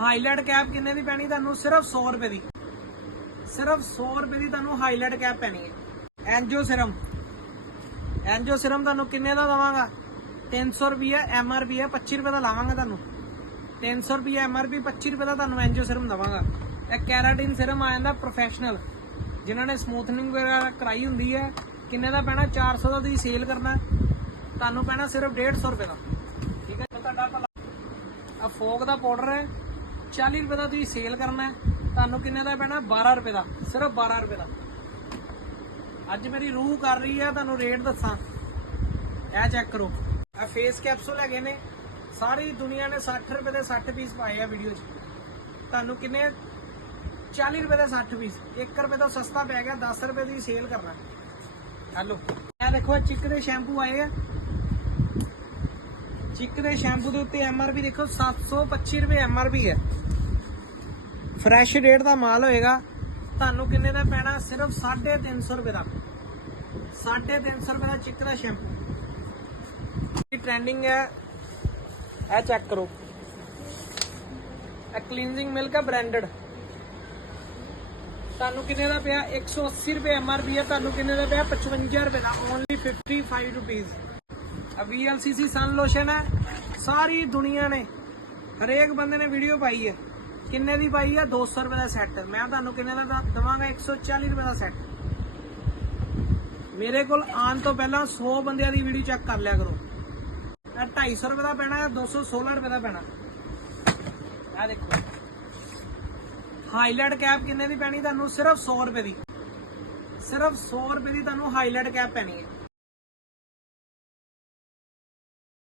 Highlight cap ਕਿੰਨੇ ਦੀ ਪੈਣੀ ਤੁਹਾਨੂੰ? ਸਿਰਫ 100 ਰੁਪਏ ਦੀ। ਸਿਰਫ 100 ਰੁਪਏ ਦੀ ਤੁਹਾਨੂੰ ਹਾਈਲਾਈਟ ਕੈਪ ਪੈਣੀ ਹੈ। ਐਂਜੋ ਸਿਰਮ। ਐਂਜੋ ਸਿਰਮ ਤੁਹਾਨੂੰ ਕਿੰਨੇ ਦਾ ਦਵਾਂਗਾ? 300 ਰੁਪਏ ਪੀ ਹੈ 25 ਰੁਪਏ ਦਾ ਲਾਵਾਂਗਾ ਤੁਹਾਨੂੰ। 300 ਰੁਪਏ ਪੀ 25 ਰੁਪਏ ਦਾ ਤੁਹਾਨੂੰ ਐਂਜੋ ਸਿਰਮ ਦਵਾਂਗਾ। ਇਹ ਕੈਰਾਟਿਨ ਸਿਰਮ ਆ ਜਾਂਦਾ ਪ੍ਰੋਫੈਸ਼ਨਲ ਜਿਨ੍ਹਾਂ ਨੇ ਸਮੂਥਨਿੰਗ ਵਗੈਰਾ ਕਰਾਈ ਹੁੰਦੀ ਹੈ, ਕਿੰਨੇ ਦਾ ਪੈਣਾ? 400 ਦਾ ਤੁਸੀਂ ਸੇਲ ਕਰਨਾ। ਤੁਹਾਨੂੰ ਪੈਣਾ ਸਿਰਫ 150 ਰੁਪਏ ਦਾ। ਠੀਕ ਹੈ, ਤੁਹਾਡਾ ਭਲਾ। ਆ ਫੋਕ ਦਾ ਪਾਊਡਰ ਹੈ। 40 ਰੁਪਏ ਦਾ ਤੁਸੀਂ ਸੇਲ ਕਰਨਾ ਤੁਹਾਨੂੰ ਕਿੰਨੇ ਦਾ ਪੈਣਾ? 12 ਰੁਪਏ ਦਾ, ਸਿਰਫ 12 ਰੁਪਏ ਦਾ। ਅੱਜ ਮੇਰੀ ਰੂਹ ਕਰ ਰਹੀ ਹੈ, ਤੁਹਾਨੂੰ ਰੇਟ ਦੱਸਾਂ। ਇਹ ਚੈੱਕ ਕਰੋ। ਇਹ ਫੇਸ ਕੈਪਸੂਲ ਹੈਗੇ ਨੇ। ਸਾਰੀ ਦੁਨੀਆ ਨੇ 60 ਰੁਪਏ ਦੇ 60 ਪੀਸ ਪਾਏ ਆ ਵੀਡੀਓ 'ਚ। ਤੁਹਾਨੂੰ ਕਿੰਨੇ? 40 ਰੁਪਏ ਦੇ 60 ਪੀਸ 1 ਰੁਪਏ ਦਾ ਸਸਤਾ ਪੈ ਗਿਆ 10 ਰੁਪਏ ਦੀ ਸੇਲ ਕਰਨਾ। ਹੈਲੋ। ਇਹ ਦੇਖੋ, ਇਹ ਦੇ ਸ਼ੈਂਪੂ ਆਏ ਆ। ਚਿੱਕ ਦੇ ਸ਼ੈਂਪੂ ਦੇ ਉੱਤੇ ਐਮਆਰਪੀ ਦੇਖੋ 725 ਰੁਪਏ ਐਮਆਰਪੀ ਹੈ। ਫਰੈਸ਼ ਰੇਟ ਦਾ ਮਾਲ ਹੋਏਗਾ। ਤੁਹਾਨੂੰ ਕਿੰਨੇ ਦਾ ਪੈਣਾ? ਸਿਰਫ 350 ਰੁਪਏ ਦਾ। 350 ਰੁਪਏ ਦਾ ਚਿੱਕ ਦਾ ਸ਼ੈਂਪੂ। ਇਹ ਟ੍ਰੈਂਡਿੰਗ ਹੈ। ਇਹ ਚੈੱਕ ਕਰੋ। ਇਹ ਕਲੀਨਜ਼ਿੰਗ ਮਿਲਕ ਹੈ ਬ੍ਰਾਂਡਡ ਤੁਹਾਨੂੰ ਕਿੰਨੇ ਦਾ ਪਿਆ? 180 ਰੁਪਏ ਐਮਆਰਪੀ ਹੈ। ਤੁਹਾਨੂੰ ਕਿੰਨੇ ਦਾ ਪਿਆ? 55 ਰੁਪਏ ਦਾ। ਓਨਲੀ 55 ਰੁਪੀਸ ਆ VLCC ਸਨ ਲੋਸ਼ਨ ਹੈ। ਸਾਰੀ ਦੁਨੀਆ ਨੇ, ਹਰੇਕ ਬੰਦੇ ਨੇ ਵੀਡੀਓ ਪਾਈ ਹੈ। ਕਿੰਨੇ ਦੀ ਪਾਈ ਹੈ? 200 ਰੁਪਏ ਦਾ ਸੈੱਟ ਮੈਂ ਤੁਹਾਨੂੰ ਕਿੰਨੇ ਦਾ ਦ- ਦਵਾਂਗਾ? 140 ਰੁਪਏ ਦਾ ਸੈੱਟ ਮੇਰੇ ਕੋਲ ਆਉਣ ਤੋਂ ਪਹਿਲਾਂ 100 ਬੰਦਿਆਂ ਦੀ ਵੀਡੀਓ ਚੈੱਕ ਕਰ ਲਿਆ ਕਰੋ। ਇਹ 250 ਰੁਪਏ ਦਾ ਪੈਣਾ ਹੈ 216 ਰੁਪਏ ਦਾ ਪੈਣਾ। ਆ ਦੇਖੋ। ਹਾਈਲਾਈਟ ਕੈਪ ਕਿੰਨੇ ਦੀ ਪੈਣੀ? ਤੁਹਾਨੂੰ ਸਿਰਫ 100 ਰੁਪਏ ਦੀ। ਸਿਰਫ 100 ਰੁਪਏ ਦੀ ਤੁਹਾਨੂੰ ਹਾਈਲਾਈਟ ਕੈਪ ਪੈਣੀ ਹੈ।